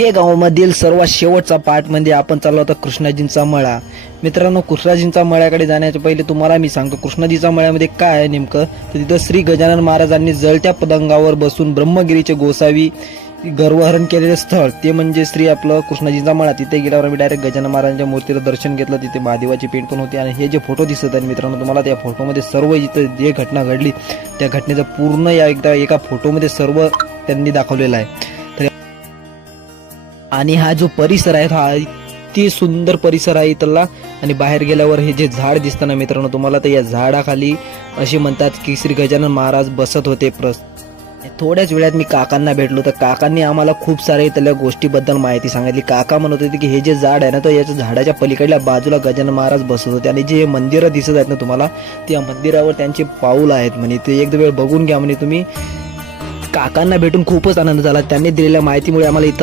शेगावमधील सर्वात शेवटचा पार्ट म्हणजे आपण चाललो होता कृष्णाजींचा मळा. मित्रांनो कृष्णाजींचा मळ्याकडे जाण्याच्या पहिले तुम्हाला मी सांगतो कृष्णाजीच्या मळ्यामध्ये काय आहे नेमकं? तर तिथं श्री गजानन महाराजांनी जळत्या पदंगावर बसून ब्रह्मगिरीचे गोसावी गर्वहरण केलेले स्थळ ते म्हणजे श्री आपलं कृष्णाजींचा मळा. तिथे गेल्यावर आम्ही डायरेक्ट गजानन महाराजांच्या मूर्तीचं दर्शन घेतलं तिथे महादेवाची पेंट पण होती. आणि हे जे फोटो दिसत आहेत मित्रांनो तुम्हाला त्या फोटोमध्ये सर्व जिथं जे घटना घडली त्या घटनेचं पूर्ण या एकदा एका फोटोमध्ये सर्व त्यांनी दाखवलेलं आहे. आणि हा जो परिसर आहे हा अति सुंदर परिसर आहे इथला. आणि बाहेर गेल्यावर हे जे झाड दिसतं ना मित्रांनो तुम्हाला तर या झाडाखाली असे म्हणतात की श्री गजानन महाराज बसत होते प्रस. थोड्याच वेळात मी काकांना भेटलो. तर काकांनी आम्हाला खूप सारे इथल्या गोष्टीबद्दल माहिती सांगितली. काका म्हणत होते की हे जे झाड आहे ना तर याच्या झाडाच्या पलीकडल्या बाजूला गजानन महाराज बसत होते. आणि जे मंदिरं दिसत आहेत ना तुम्हाला त्या मंदिरावर त्यांचे पाऊल आहेत म्हणे. ते एकदा वेळ बघून घ्या म्हणे तुम्ही. काकांना भेटून खूपच आनंद झाला. त्यांनी दिलेल्या माहितीमुळे आम्हाला इथं